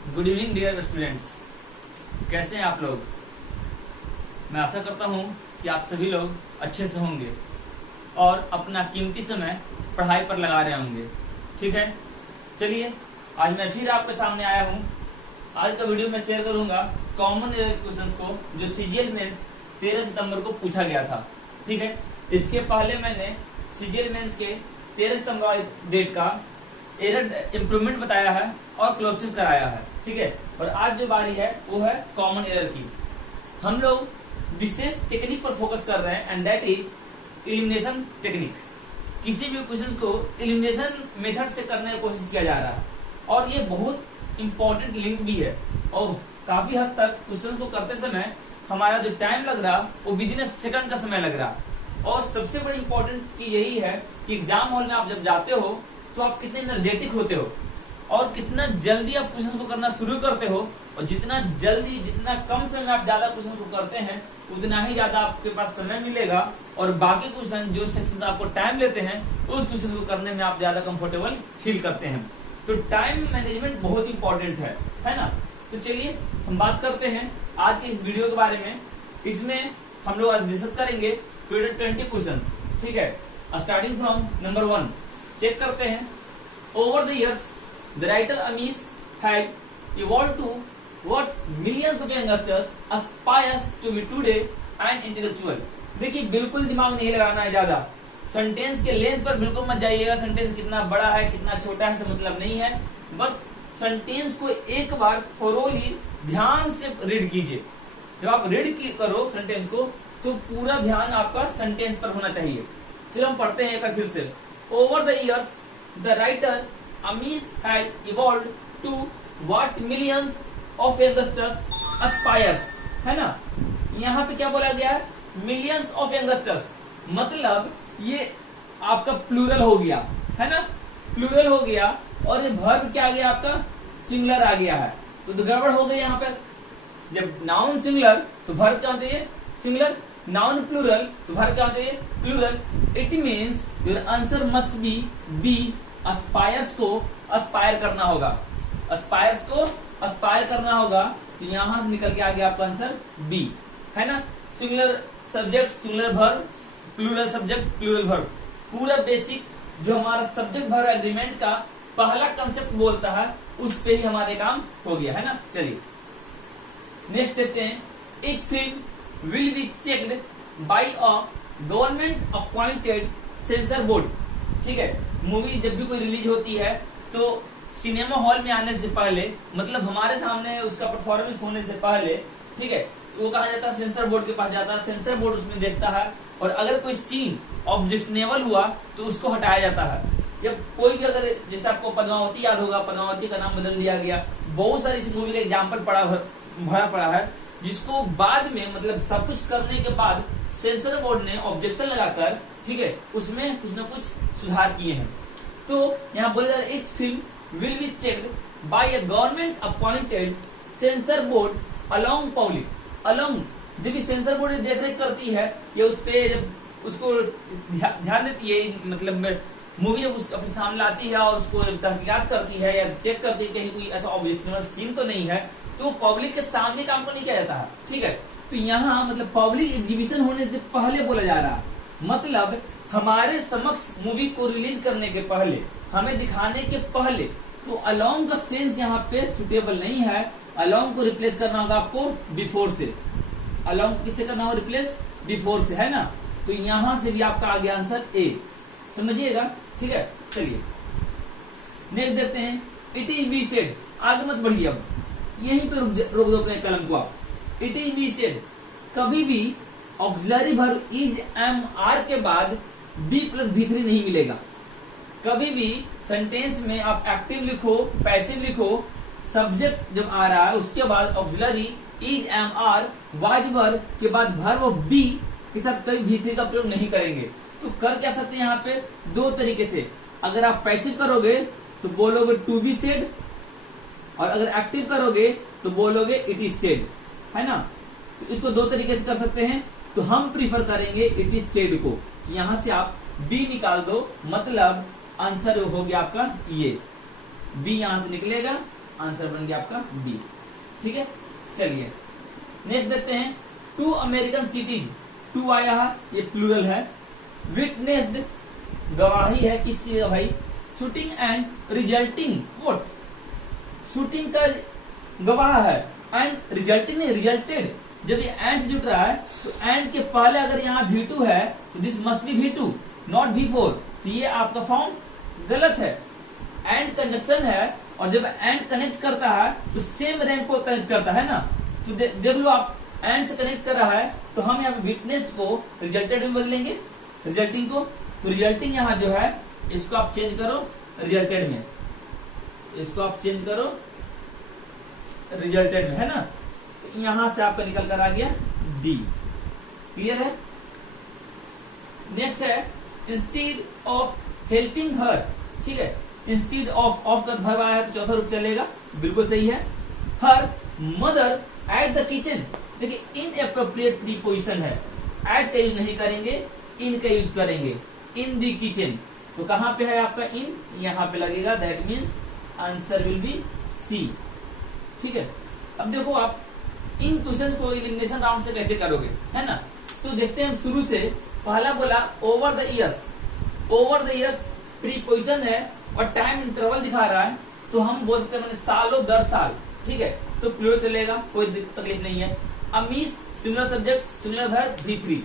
Good evening dear students. कैसे हैं आप लोग? मैं आशा करता हूं कि आप सभी लोग अच्छे से होंगे और अपना कीमती समय पढ़ाई पर लगा रहे होंगे। ठीक है, चलिए आज मैं फिर आपके सामने आया हूं। आज का वीडियो में शेयर करूंगा कॉमन एरर क्वेश्चंस को जो सीजीएल मेंस 13 सितंबर को पूछा गया था। ठीक है, इसके पहले मैंने सीजीएल मेंस के 13 सितंबर वाली डेट का एरर इम्प्रूवमेंट बताया है और क्लोजेस कराया है। ठीक है, और आज जो बारी है वो है कॉमन एरर की। हम लोग विशेष टेक्निक पर फोकस कर रहे हैं and that is elimination technique. किसी भी क्वेश्चन को एलिमिनेशन मेथड से करने की कोशिश किया जा रहा है और ये बहुत इंपॉर्टेंट लिंक भी है और काफी हद तक क्वेश्चन को करते समय हमारा जो टाइम लग रहा वो विद इन सेकंड का समय लग रहा। और सबसे बड़ी इंपॉर्टेंट चीज यही है कि एग्जाम हॉल में आप जब जाते हो तो आप कितने एनर्जेटिक होते हो और कितना जल्दी आप क्वेश्चन को करना शुरू करते हो। और जितना जल्दी, जितना कम समय में आप ज्यादा क्वेश्चन को करते हैं उतना ही ज्यादा आपके पास समय मिलेगा और बाकी क्वेश्चन जो सेक्शन आपको टाइम लेते हैं उस क्वेश्चन को करने में आप ज्यादा कंफर्टेबल फील करते हैं। तो टाइम मैनेजमेंट बहुत इंपॉर्टेंट है ना। तो चलिए हम बात करते हैं आज के इस वीडियो के बारे में। इसमें हम लोग आज डिस्कस करेंगे 20 क्वेश्चन। ठीक है, स्टार्टिंग फ्रॉम नंबर 1 चेक करते हैं। Over the years the writer Amish had evolve to what millions of youngsters aspires to be today and intellectual। देखिए बिल्कुल दिमाग नहीं लगाना है ज्यादा, सेंटेंस के लेंथ पर बिल्कुल मत जाइएगा। सेंटेंस कितना बड़ा है कितना छोटा है से मतलब नहीं है, बस सेंटेंस को एक बार थोरोली ध्यान से रीड कीजिए। जब आप रीड करो सेंटेंस को तो पूरा ध्यान आपका सेंटेंस पर होना चाहिए। चलो हम पढ़ते हैं एक बार फिर से। Over the years the writer Amish had evolve to what millions of youngsters aspires, है ना। यहाँ पे क्या बोला गया है? मिलियंस ऑफ यंगस्टर्स, मतलब ये आपका प्लूरल हो गया, है ना। प्लूरल हो गया और ये वर्ब क्या आ गया? आपका सिंगुलर आ गया है। तो गड़बड़ हो गई यहाँ पर। जब नाउन सिंगुलर तो वर्ब क्या होना चाहिए? सिंगुलर। नाउन प्लूरल तो वर्ब क्या होना चाहिए? Plural. It means your answer must be aspires को एस्पायर करना होगा। एस्पायर्स को एस्पायर करना होगा तो यहां से निकल के आ गया आपका आंसर बी, है ना। Singular subject singular verb, plural subject plural verb. पूरा बेसिक जो हमारा सब्जेक्ट वर्ब एग्रीमेंट का पहला कंसेप्ट बोलता है उस पे ही हमारे काम हो गया, है ना। चलिए नेक्स्ट देखते हैं। Each film will be checked by a government appointed sensor board. ठीक है, मूवी जब भी कोई रिलीज होती है तो सिनेमा हॉल में आने से पहले, मतलब हमारे सामने उसका परफॉर्मेंस होने से पहले, ठीक है, वो कहा जाता है सेंसर बोर्ड के पास जाता है। सेंसर बोर्ड उसमें देखता है और अगर कोई सीन ऑब्जेक्शनेबल हुआ तो उसको हटाया जाता है। या कोई भी अगर, जैसे आपको पद्मावती याद होगा, पद्मावती का नाम बदल दिया गया। बहुत सारी इस मूवी का एग्जाम्पल भरा पड़ा है जिसको बाद में, मतलब सब कुछ करने के बाद सेंसर बोर्ड ने ऑब्जेक्शन लगाकर, ठीक है, उसमें कुछ न कुछ सुधार किए हैं। तो यहाँ बोला जा रहा है etch film will be checked by a government appointed censor board along public। along जब भी सेंसर बोर्ड देख रेख करती है या उस पे जब उसको ध्यान देती है, मतलब मूवी जब उसके अपने सामने लाती है और उसको तहकीकात करती है या चेक करती है कहीं कोई ऐसा ऑब्जेक्शनल सीन तो नहीं है, तो पब्लिक के सामने काम को नहीं किया जाता है। ठीक है, तो यहाँ मतलब पब्लिक एग्जीबिशन होने से पहले बोला जा रहा है, मतलब हमारे समक्ष मूवी को रिलीज करने के पहले, हमें दिखाने के पहले। तो अलोंग का सेंस यहाँ पे सुटेबल नहीं है। अलोंग को रिप्लेस करना होगा आपको बिफोर से। अलोंग किससे करना होगा रिप्लेस? बिफोर से, है ना। तो यहां से भी आपका आ गया आंसर ए, समझिएगा। ठीक है, चलिए नेक्स्ट देखते हैं। इट इज बी सेड, आगे मत बढ़िए, अब यहीं पे रोक दो अपने कलम को आप। इट इज बी सेड, कभी भी auxiliary verb is am are के बाद बी प्लस V3 नहीं मिलेगा। कभी भी सेंटेंस में आप एक्टिव लिखो, पैसिव लिखो, सब्जेक्ट जब आ रहा है उसके बाद auxiliary is am are was verb के बाद वर्ब बी के साथ कभी V3 का प्रयोग नहीं करेंगे। तो कर क्या सकते हैं यहाँ पे? दो तरीके से। अगर आप पैसिव करोगे तो बोलोगे टू बी सेड, और अगर एक्टिव करोगे तो बोलोगे इट इज सेड, है ना। तो इसको दो तरीके से कर सकते हैं। तो हम प्रीफर करेंगे इट इज सेड को। यहां से आप बी निकाल दो, मतलब आंसर हो गया आपका ये। बी यहां से निकलेगा, आंसर बन गया आपका बी। ठीक है, चलिए नेक्स्ट देखते हैं। 2 अमेरिकन सिटीज, 2 आया है, ये प्लूरल है। विटनेस्ड, गवाही है किस चीज का भाई? Shooting and resulting what? Shooting का गवाह है एंड रिजल्टिंग नहीं, रिजल्टेड। जब ये एंड से जुट रहा है तो एंड के पहले अगर यहाँ V2 है तो this must be V2 not V4, तो ये आपका फॉर्म गलत है। एंड कंजक्शन है और जब एंड कनेक्ट करता है तो सेम रैंक को कनेक्ट करता है ना। तो देख लो आप, एंड से कनेक्ट कर रहा है तो हम यहाँ पे विटनेस्ड को रिजल्टेड में बदलेंगे, रिजल्टिंग को। तो रिजल्टिंग यहाँ जो है इसको आप चेंज करो रिजल्टेड में, इसको आप चेंज करो रिजल्टेड में, है ना। तो यहां से आपका निकल कर आ गया डी। क्लियर है। नेक्स्ट है इंस्टीड ऑफ हेल्पिंग हर। ठीक है, इंस्टीड ऑफ का वर्ब आया है तो चौथा रूप चलेगा, बिल्कुल सही है। Her mother at the kitchen, देखिए इनएप्रोप्रिएट प्रीपोजिशन है, एट का यूज नहीं करेंगे, इन का यूज करेंगे। इन दी किचन, तो कहां पे है आपका इन? यहां पे लगेगा, that means answer will be C. ठीक है, अब देखो आप इन क्वेश्चंस को एलिमिनेशन राउंड से कैसे करोगे, है ना। तो देखते हैं शुरू से। पहला बोला over the years, over the years preposition है और टाइम इंटरवल दिखा रहा है, तो हम बोल सकते हैं मैंने सालों दर साल। ठीक है, तो प्लूरल चलेगा, कोई तकलीफ नहीं है। अमीस similar subject similar verb V3,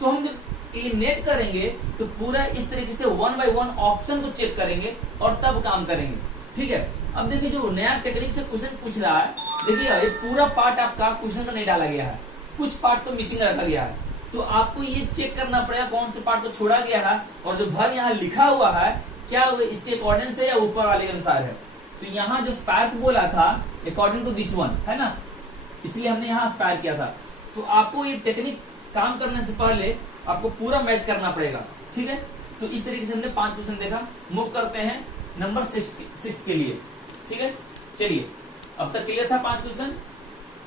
तो हम जब एलिमिनेट करेंगे तो पूरा इस तरीके से 1 by 1 ऑप्शन को चेक करेंगे और तब काम करेंगे। ठीक है, अब देखिए जो नया टेक्निक से क्वेश्चन पूछ रहा है, देखिए ये पूरा पार्ट आपका क्वेश्चन का नहीं डाला गया है, कुछ पार्ट तो मिसिंग रखा गया है। तो आपको ये चेक करना पड़ेगा कौन से पार्ट को छोड़ा गया है और जो वर्ब यहाँ लिखा हुआ है क्या वो इसके अकॉर्डिंग से या ऊपर वाले के अनुसार है। तो यहाँ जो स्पायर्स बोला था अकॉर्डिंग टू दिस वन, है ना, इसलिए हमने यहाँ स्पायर किया था। तो आपको ये टेक्निक काम करने से पहले आपको पूरा मैच करना पड़ेगा। ठीक है, तो इस तरीके से हमने 5 क्वेश्चन देखा। मूव करते हैं नंबर 6 के लिए। ठीक है, चलिए अब तक क्लियर था 5 क्वेश्चन।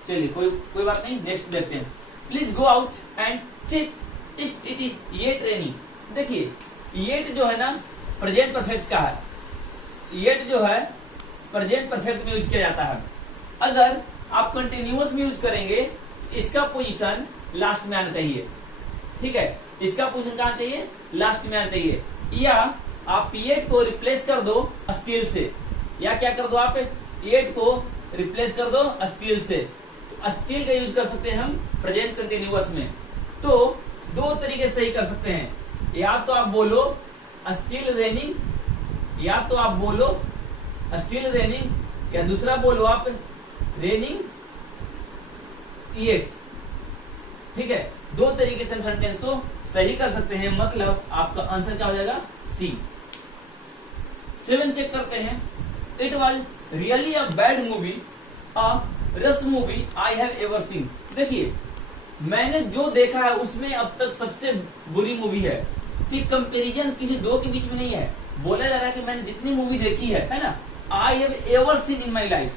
चलिए कोई बात नहीं, नेक्स्ट देखते हैं। Please go out and check if it is yet raining. देखिए येट जो है ना प्रेजेंट परफेक्ट का है, येट जो है प्रेजेंट परफेक्ट में यूज किया जाता है। अगर आप कंटिन्यूअस में यूज करेंगे तो इसका पोजीशन लास्ट में आना चाहिए। ठीक है, इसका पोजीशन कहाँ चाहिए? लास्ट में आना चाहिए। या आप येट को रिप्लेस कर दो स्टील से, या क्या कर दो आप येट को रिप्लेस कर दो स्टील से। तो स्टील का यूज कर सकते हैं हम प्रेजेंट कंटिन्यूअस में। तो 2 तरीके से ही कर सकते हैं, या तो आप बोलो स्टील रेनिंग, या तो आप बोलो स्टील रेनिंग, या दूसरा बोलो आप रेनिंग येट। ठीक है, 2 तरीके से हम सेंटेंस को सही कर सकते हैं, मतलब आपका आंसर क्या हो जाएगा? सी। 7 चेक करते हैं। It was really a bad movie, a worst movie I have ever seen. देखिए मैंने जो देखा है उसमें अब तक सबसे बुरी मूवी है। कि कंपैरिजन किसी 2 के बीच में नहीं है, बोला जा रहा है कि मैंने जितनी मूवी देखी है ना, आई have ever seen in my life.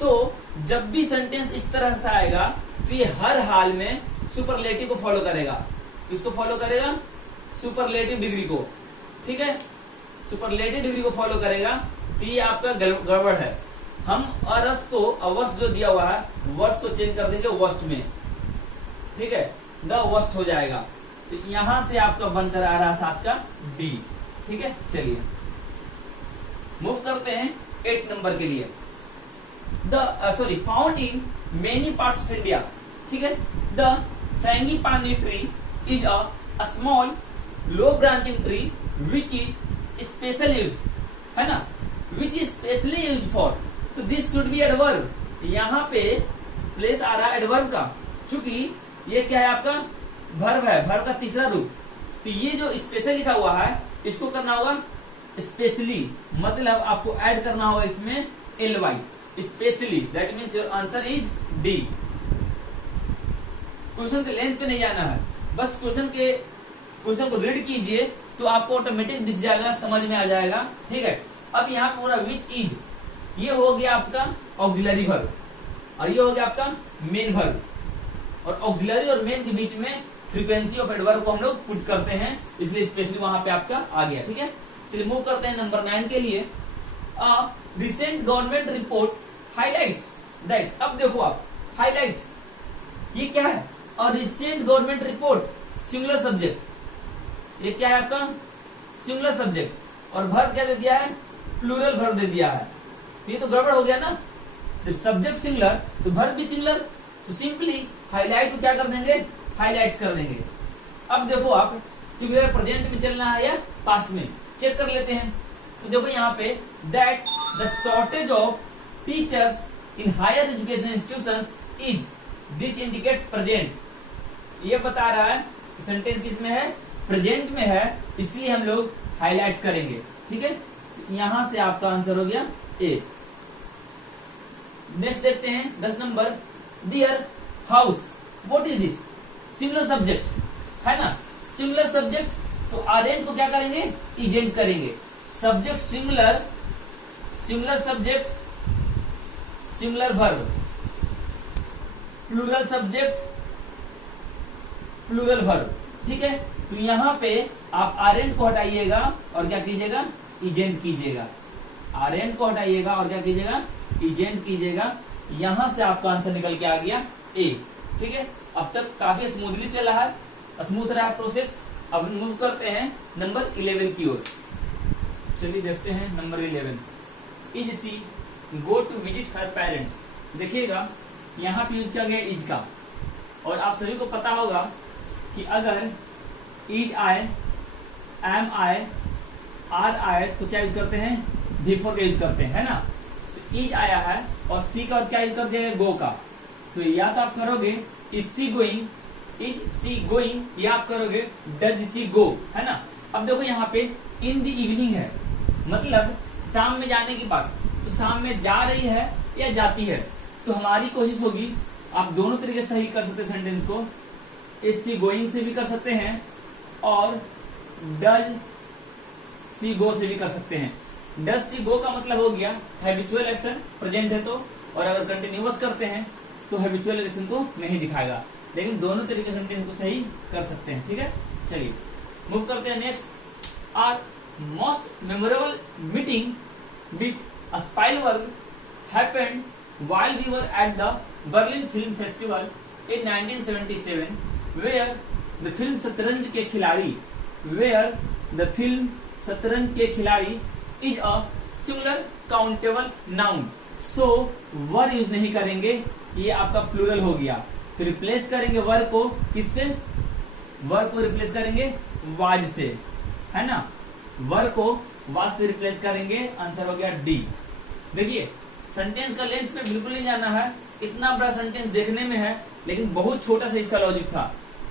तो जब भी सेंटेंस इस तरह से आएगा तो ये हर हाल में सुपरलेटिव को फॉलो करेगा। किसको फॉलो करेगा? सुपरलेटिव डिग्री को। ठीक है, सुपरलेटिव डिग्री को फॉलो करेगा। तो ये आपका गड़बड़ है। हम अरस को अवर्स जो दिया हुआ है वर्ष को चेंज कर देंगे वर्स्ट में। ठीक है, द वर्स्ट हो जाएगा। तो यहां से आपका बनकर आ रहा 7 का डी। ठीक है, चलिए मूव करते हैं 8 नंबर के लिए। Found in many parts of India. ठीक है, the frangipani tree is a small low branching tree which is special use, है ना, which is specially use for. तो दिस शुड बी एडवर्ब। यहाँ पे प्लेस आ रहा है एडवर्ब का, चूंकि ये क्या है आपका वर्ब है, वर्ब का तीसरा रूप। तो ये जो स्पेशल लिखा हुआ है इसको करना होगा स्पेशली, मतलब आपको ऐड करना होगा इसमें ly, specially. That means your answer is D. Question के लेंथ पे नहीं जाना है, बस क्वेश्चन को रीड कीजिए तो आपको ऑटोमेटिक दिख जाएगा, समझ में आ जाएगा। ठीक है, अब यहाँ पे पूरा विच इज, ये हो गया आपका ऑक्सिलरी वर्ब और ये हो गया आपका मेन वर्ब। और ऑक्सिलरी और मेन के बीच में फ्रीक्वेंसी ऑफ एडवर्ब को हम लोग पुट करते हैं, इसलिए स्पेशली वहां पे आपका आ गया। ठीक है, चलिए मूव करते हैं नंबर 9 के लिए। Recent government report highlight that. अब देखो आप, हाईलाइट ये क्या है? और recent government report, singular subject, ये क्या है आपका? Singular subject. और वर्ब क्या दे दिया है? प्लूरल वर्ब दे दिया है। तो ये तो गड़बड़ हो गया ना, जब सब्जेक्ट सिंगुलर तो वर्ब भी सिंगुलर, तो सिंपली हाईलाइट को क्या कर देंगे? हाईलाइट्स कर देंगे। अब देखो आप, सिंगुलर प्रेजेंट में चलना है या पास्ट में, चेक कर लेते हैं। तो देखो यहाँ पे, that the shortage of teachers in higher education institutions is, this indicates present. ये बता रहा है सेंटेंस किस में है? प्रेजेंट में है, इसलिए हम लोग हाईलाइट्स करेंगे। ठीक है, तो यहां से आपका आंसर हो गया ए। नेक्स्ट देखते हैं 10 number, dear house, what is this? Singular subject है ना, सिंगुलर सब्जेक्ट, तो आरेंट को क्या करेंगे? इजेंट करेंगे। Subject singular, singular subject, singular verb, plural subject, plural verb. ठीक है, तो यहां पे आप आरेंट को हटाइएगा और क्या कीजिएगा? इजेंट कीजिएगा। आरेंट को हटाइएगा और क्या कीजिएगा? इजेंट कीजिएगा। यहां से आपका आंसर निकल के आ गया ए। ठीक है, अब तक काफी स्मूथली चल रहा है, स्मूथ रहा है प्रोसेस। अब मूव करते हैं नंबर 11 की ओर। चलिए देखते हैं number 11। Is she go to visit her parents. देखिएगा यहाँ पे यूज किया गया इज का, और आप सभी को पता होगा कि अगर इज आए, एम आए, आर आए तो क्या यूज करते हैं? बिफोर का यूज करते हैं, है ना। तो इज आया है और सी का क्या यूज कर दिया? गो का। तो या तो आप करोगे is she going, is she going, या आप करोगे डज सी गो, है ना। अब देखो यहाँ पे इन द इवनिंग है, मतलब शाम में जाने की बात, तो शाम में जा रही है या जाती है। तो हमारी कोशिश होगी, आप दोनों तरीके से सही कर सकते हैं सेंटेंस को, इज सी गोइंग से भी कर सकते हैं और डज सी गो से भी कर सकते हैं। डज सी गो का मतलब हो गया हैबिचुअल एक्शन, प्रेजेंट है तो, और अगर कंटिन्यूअस करते हैं तो हैबिचुअल एक्शन को नहीं दिखाएगा, लेकिन दोनों तरीके से सेंटेंस को सही कर सकते हैं। ठीक है, चलिए मूव करते हैं next. Our most memorable meeting with a Spielberg happened while we were at the Berlin Film Festival in 1977, where the film शतरंज के खिलाड़ी, where the film शतरंज के खिलाड़ी is a singular countable noun, so were use नहीं करेंगे, ये आपका प्लूरल हो गया। तो रिप्लेस करेंगे वर को किससे? वर को रिप्लेस करेंगे वाज से, है ना। वर को वाज से रिप्लेस करेंगे, आंसर हो गया डी। देखिए सेंटेंस का लेंथ पे बिल्कुल नहीं जाना है, इतना बड़ा सेंटेंस देखने में है लेकिन बहुत छोटा सा इसका लॉजिक था।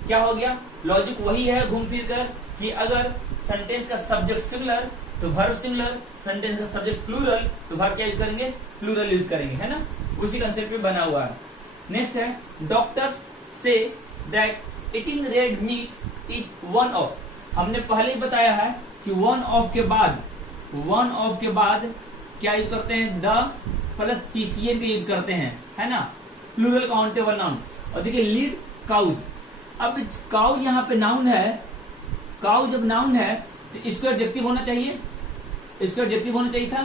क्या हो गया? लॉजिक वही है घूम फिर कर कि अगर सेंटेंस का सब्जेक्ट सिंगुलर तो वर्ब सिंगुलर, सेंटेंस का सब्जेक्ट प्लूरल तो वर्ब क्या यूज करेंगे? प्लूरल यूज करेंगे, है ना। उसी कंसेप्ट पे बना हुआ है। नेक्स्ट है, doctors say that eating red meat is one of. हमने पहले ही बताया है कि वन ऑफ के बाद क्या यूज करते हैं? द प्लस पीसीएन का यूज करते हैं, है ना, प्लूरल काउंटेबल नाउन। और देखिए लीड काउज, अब काउ यहाँ पे नाउन है, काउ जब नाउन है तो इसको एडजेक्टिव होना चाहिए, इसको एडजेक्टिव होना चाहिए था।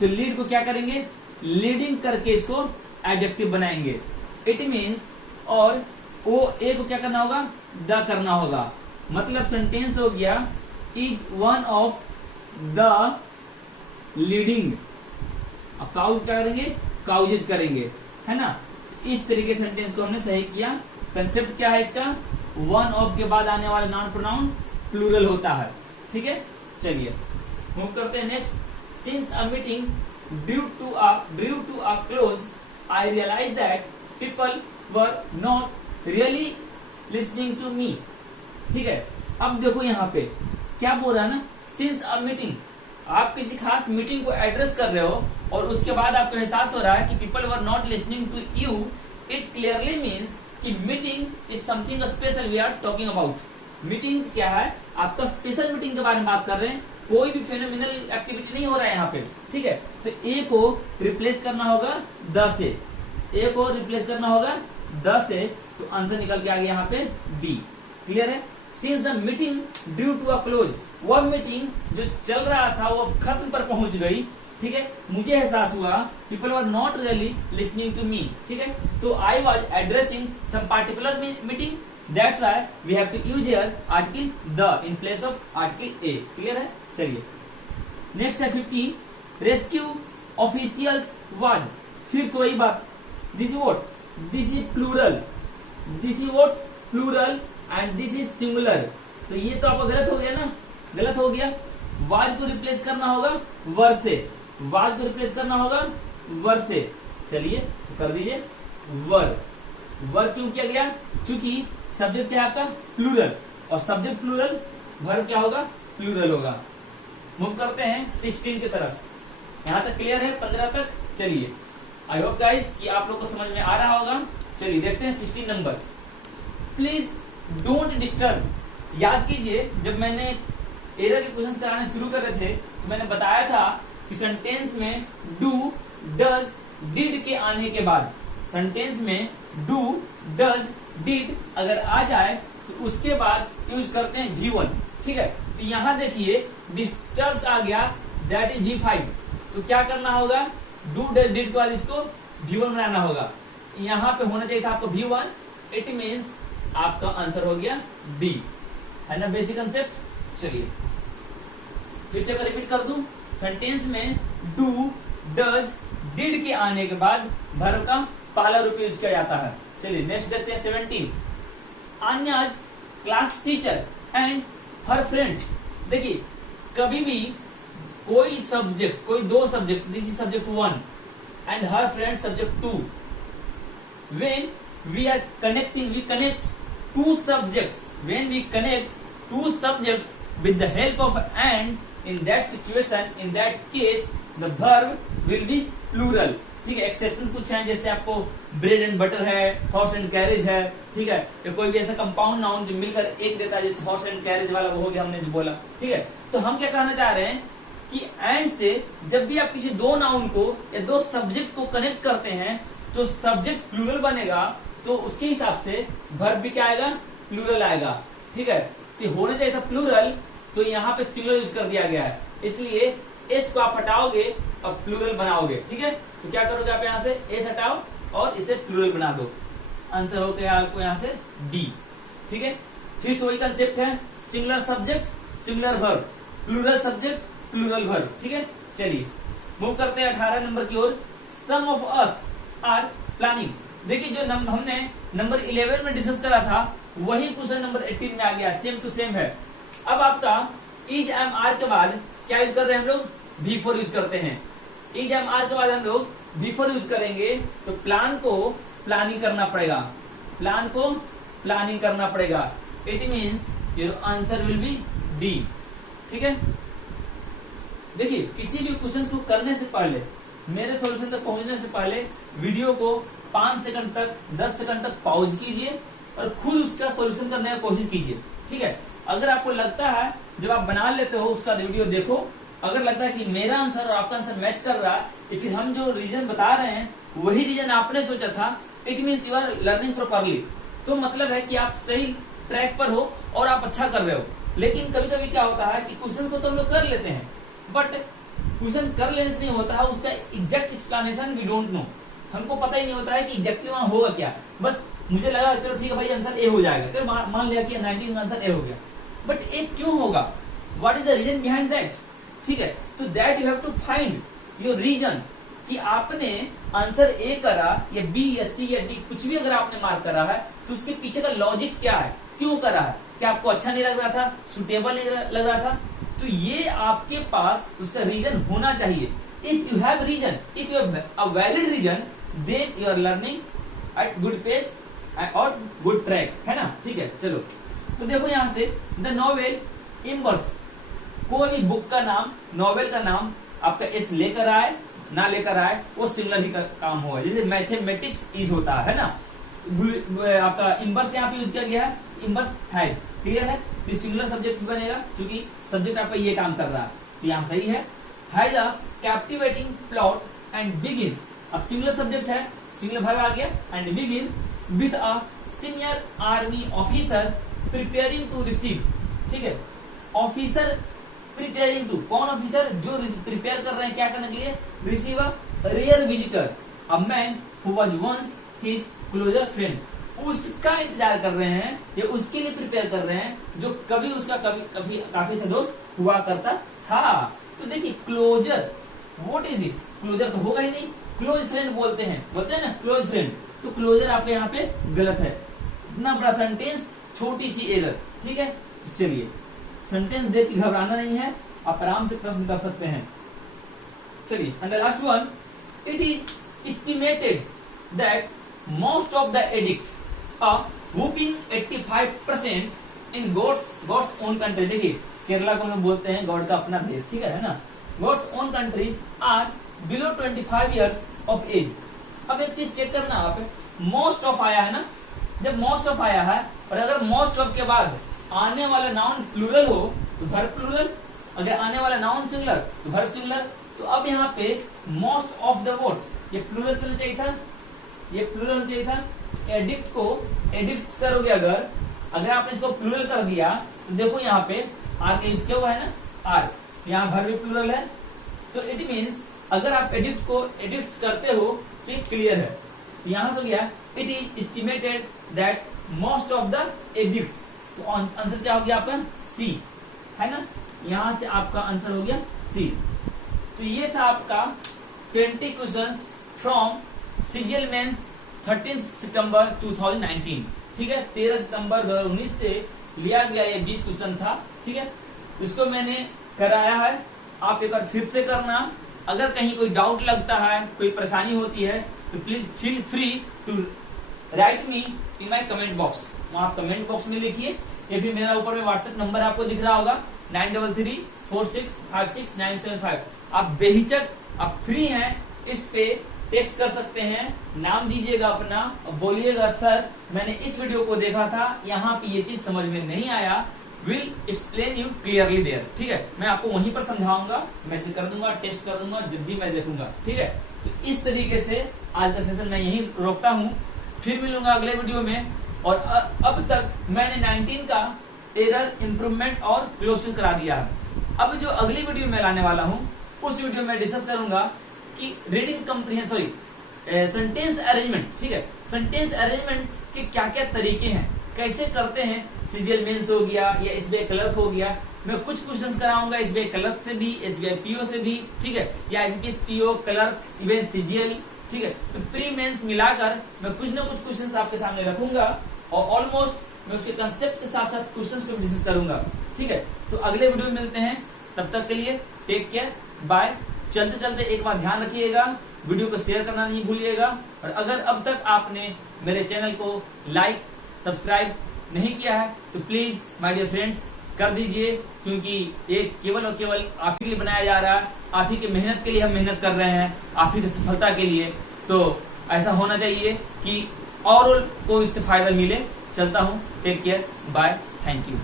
तो लीड को क्या करेंगे? लीडिंग करके इसको एडजेक्टिव बनाएंगे। इट मीन्स, और ओ ए को क्या करना होगा? द करना होगा। मतलब सेंटेंस हो गया is one of the leading. अब काउ क्या करेंगे? काउजेज करेंगे, है ना। इस तरीके सेंटेंस को हमने सही किया। कंसेप्ट क्या है इसका? वन ऑफ के बाद आने वाला नॉन प्रोनाउन प्लूरल होता है। ठीक है, चलिए मूव करते हैं next. Since a meeting due to a close, I realize that people were not really listening to me. ठीक है, अब देखो यहाँ पे क्या बोल रहा है ना, सिंस अ मीटिंग, आप किसी खास मीटिंग को एड्रेस कर रहे हो और उसके बाद आपको एहसास हो रहा है कि people were not listening to you, it clearly means कि meeting is something special we are talking about. Meeting क्या है? आपका स्पेशल मीटिंग के बारे में बात कर रहे हैं, कोई भी फेनोमिनल एक्टिविटी नहीं हो रहा है यहाँ पे। ठीक है, तो ए को रिप्लेस करना होगा द से, ए को रिप्लेस करना होगा द से, तो आंसर निकल के आ गया यहाँ पे बी। क्लियर है? Since the meeting due to a close, वह मीटिंग जो चल रहा था वो खत्म पर पहुंच गई, ठीक है, मुझे एहसास हुआ people were not really listening to me, ठीक है, तो I was addressing some particular meeting, that's why we have to use here article the in place of article a. Clear है? चलिए नेक्स्ट है 15, रेस्क्यू ऑफिशियल्स वाज, फिर से वही बात, this is what, this is plural, this is what plural and this is singular, तो ये तो आपका गलत हो गया ना, गलत हो गया। वाज को रिप्लेस करना होगा वर से, वाज को रिप्लेस करना होगा वर से, चलिए तो कर दीजिए वर। वर क्यों किया गया? चूंकि सब्जेक्ट क्या है आपका प्लूरल, और सब्जेक्ट प्लूरल, वर्ब क्या होगा प्लूरल होगा। मूव करते हैं 16 की तरफ, यहां तक क्लियर है 15 तक। चलिए आई होप गाइस कि आप लोग को समझ में आ रहा होगा। चलिए देखते हैं 16 नंबर, प्लीज डोंट डिस्टर्ब। याद कीजिए जब मैंने एरर के क्वेश्चंस कराने शुरू कर रहे थे तो मैंने बताया था कि सेंटेंस में डू, डज, डिड के आने के बाद, सेंटेंस में डू, डज, डिड अगर आ जाए तो उसके बाद यूज करते हैं V1, ठीक है। तो यहां देखिए डिस्टर्ब्स आ गया, दैट इज V5, तो क्या करना होगा, डू, डज, डिड के बाद इसको V1 बनाना होगा। यहां पे होना चाहिए था आपको V1, इट मीन्स आपका आंसर हो गया D, है ना बेसिक कंसेप्ट। चलिए फिर से रिपीट कर दूं, सेंटेंस में डू, डज, डिड के आने के बाद वर्ब का पहला रूप यूज किया जाता है। चलिए नेक्स्ट देखते हैं 17, Anya's class teacher and her friends. देखिए कभी भी कोई सब्जेक्ट, कोई दो subject, this is subject 1 and her friend subject 2, when we are connecting, we connect two subjects, when we connect two subjects with the help of and, in that situation, in that case the verb will be plural, ठीक है। Exceptions कुछ हैं, जैसे आपको bread and butter है, horse and carriage है, ठीक है, या कोई भी ऐसा कंपाउंड नाउन जो मिलकर एक देता है, जैसे हॉर्स एंड कैरेज वाला वो हो गया हमने जो बोला, ठीक है। तो हम क्या कहना चाह रहे हैं कि एंड से जब भी आप किसी दो नाउन को या दो सब्जेक्ट को कनेक्ट करते हैं तो सब्जेक्ट प्लूरल बनेगा, तो उसके हिसाब से वर्ब भी क्या आएगा, प्लूरल आएगा, ठीक है। तो होना चाहिए था प्लूरल, तो यहाँ पे सिंगुलर यूज कर दिया गया है, इसलिए एस को आप हटाओगे और प्लूरल बनाओगे, ठीक है। तो क्या करोगे आप यहाँ से एस हटाओ और इसे प्लूरल बना दो, आंसर हो गया आपको यहाँ से डी, ठीक है। फिर से वही कंसेप्ट है, singular subject singular verb, plural subject plural verb, ठीक है। चलिए मूव करते हैं 18 नंबर की ओर, some of us are planning. देखिए जो हमने नंबर 11 में डिस्कस करा था वही क्वेश्चन नंबर 18 में आ गया, सेम टू सेम है। अब आपका इज एम आर के बाद क्या यूज कर रहे हैं हम लोग, V4 यूज करते हैं। इज एम आर के बाद हम लोग V4 यूज करेंगे तो प्लान को प्लानिंग करना पड़ेगा, प्लान को प्लानिंग करना पड़ेगा, it means your answer will B D, ठीक है। देखिए किसी भी क्वेश्चन को करने से पहले, मेरे सॉल्यूशन तक पहुंचने से पहले वीडियो को 5 सेकंड तक 10 सेकंड तक पॉज कीजिए और खुद उसका सॉल्यूशन करने की कोशिश कीजिए, ठीक है। अगर आपको लगता है जब आप बना लेते हो उसका वीडियो देखो, अगर लगता है कि मेरा आंसर और आपका आंसर मैच कर रहा है, या फिर हम जो रीजन बता रहे हैं वही रीजन आपने सोचा था, it means you are learning properly, तो मतलब है कि आप सही ट्रैक पर हो और आप अच्छा कर रहे हो। लेकिन कभी कभी क्या होता है कि क्वेश्चन को तो हम लोग कर लेते हैं, बट क्वेश्चन कर लेने से नहीं होता है, उसका exact explanation we don't know, हमको पता ही नहीं होता है कि एग्जैक्टली वहां होगा क्या। बस मुझे लगा चलो ठीक है भाई आंसर ए हो जाएगा, चलो मान लिया कि 19 का आंसर ए हो गया, बट ए क्यों होगा, what is the reason behind that, ठीक है। तो that you have to find your reason, कि आपने आंसर ए करा या बी या सी या डी कुछ भी अगर आपने मार्क करा है तो उसके पीछे का लॉजिक क्या है, क्यों करा है, क्या आपको अच्छा नहीं लग रहा था, सुटेबल नहीं लग रहा था, तो ये आपके पास उसका रीजन होना चाहिए। If you have reason, if you have a valid reason, then you are learning at good pace और गुड ट्रैक, है ना, ठीक है। चलो तो देखो यहां से द नॉवेल इम्बर्स, कोई भी बुक का नाम, नॉवेल का नाम आपका एस लेकर आए ना लेकर आए वो सिंगुलर ही का काम होगा, जैसे मैथमेटिक्स इज होता है ना, आपका इम्बर्स यहाँ पे यूज किया गया है, इम्बर्स हैज, क्लियर है। तो सिंगुलर सब्जेक्ट बनेगा क्योंकि सब्जेक्ट आपका ये काम कर रहा है, तो यहाँ सही है। Has a captivating plot and begins, अब सिंगुलर सब्जेक्ट है, सिंगुलर वर्ब आ गया, and begins with a senior army officer preparing to receive, ठीक है। ऑफिसर प्रिपेयरिंग टू, कौन ऑफिसर? जो प्रिपेयर कर रहे हैं क्या करने के लिए? Receive a rare visitor, a man who was once his closer friend, उसका इंतजार कर रहे हैं या उसके लिए प्रिपेयर कर रहे हैं जो कभी उसका काफी अच्छा दोस्त हुआ करता था। तो देखिए closer, what is this? Closer तो होगा ही नहीं, क्लोज फ्रेंड बोलते हैं ना क्लोज फ्रेंड, तो क्लोजर आपके यहाँ पे गलत है। इतना बड़ा सेंटेंस, छोटी सी एरर, ठीक है। तो चलिए सेंटेंस देख के घबराना नहीं है, आप आराम से प्रश्न कर सकते हैं। चलिए and the last one, it is estimated that most of the addict a whooping 85% in God's own country, देखिए केरला को हम बोलते हैं गॉड का अपना देश, ठीक है ना। God's own country are below 25 years of age। अब एक चीज चेक करना, आप मोस्ट ऑफ आया है ना, जब मोस्ट ऑफ आया है और अगर मोस्ट ऑफ के बाद आने वाला नाउन प्लूरल हो तो वर्ब प्लूरल, अगर आने वाला नाउन सिंगुलर तो वर्ब सिंगुलर। तो अब यहाँ पे मोस्ट ऑफ द वोट, ये प्लूरल चलना चाहिए था, ये प्लूरल होना चाहिए था। एडिक्ट को एडिक्ट करोगे अगर आपने इसको प्लूरल कर दिया तो देखो यहाँ पे आर के यूज किया हुआ है ना, आर, यहाँ वर्ब भी प्लूरल है। तो इट मीन्स अगर आप एडिक्ट को एडिक्ट करते हो तो ये क्लियर है। तो यहाँ से हो गया it is estimated that most of the addicts, तो आंसर क्या हो गया आपका? सी, है ना। यहां से आपका आंसर हो गया सी। तो ये था आपका 20 क्वेश्चंस फ्रॉम सीजीएल मेंस 13 सितंबर 2019, ठीक है। 13 सितंबर 2019 से लिया गया ये 20 क्वेश्चन था, ठीक है। इसको मैंने कराया है, आप एक बार फिर से करना। अगर कहीं कोई डाउट लगता है, कोई परेशानी होती है तो please feel free to write me in my comment box, वहां आप कमेंट बॉक्स में लिखिए, या फिर मेरा ऊपर में व्हाट्सएप नंबर आपको दिख रहा होगा 9334656975। आप बेहिचक, आप फ्री हैं, इस पे टेक्स्ट कर सकते हैं, नाम दीजिएगा अपना और बोलिएगा सर मैंने इस वीडियो को देखा था, यहाँ पे ये चीज समझ में नहीं आया, will explain you clearly there, ठीक है। मैं आपको वहीं पर समझाऊंगा, मैसेज कर दूंगा, टेक्स्ट कर दूंगा जब भी मैं देखूंगा, ठीक है। तो इस तरीके से आज का सेशन मैं यहीं रोकता हूँ, फिर मिलूंगा अगले वीडियो में। और अब तक मैंने 19 का एरर, इम्प्रूवमेंट और क्लोजन करा दिया है। अब जो अगली वीडियो में लाने वाला हूँ उस वीडियो में डिस्कस करूंगा कि reading comprehension, sorry sentence arrangement, ठीक है। सेंटेंस अरेंजमेंट के क्या क्या तरीके हैं, कैसे करते हैं। सीजीएल मेंस हो गया या एसबीआई क्लर्क हो गया, मैं कुछ क्वेश्चंस कराऊंगा एसबीआई क्लर्क से भी, एसबीआई पीओ से भी, ठीक है, या MPS PO clerk even CGL, ठीक है। तो प्री मेंस मिलाकर मैं कुछ ना कुछ क्वेश्चंस आपके सामने रखूंगा और ऑलमोस्ट मैं उसके कंसेप्ट के साथ साथ क्वेश्चंस को भी डिस्कस करूंगा, ठीक है। तो अगले वीडियो में मिलते हैं, तब तक के लिए टेक केयर, बाय। चलते चलते एक बार ध्यान रखिएगा, वीडियो को शेयर करना नहीं भूलिएगा। और अगर अब तक आपने मेरे चैनल को लाइक, सब्सक्राइब नहीं किया है तो प्लीज माय डियर फ्रेंड्स कर दीजिए, क्योंकि ये केवल और केवल आप ही के लिए बनाया जा रहा है, आप ही की मेहनत के लिए हम मेहनत कर रहे हैं, आप ही की सफलता के लिए। तो ऐसा होना चाहिए कि और को इससे फायदा मिले। चलता हूँ, take care, bye, thank you.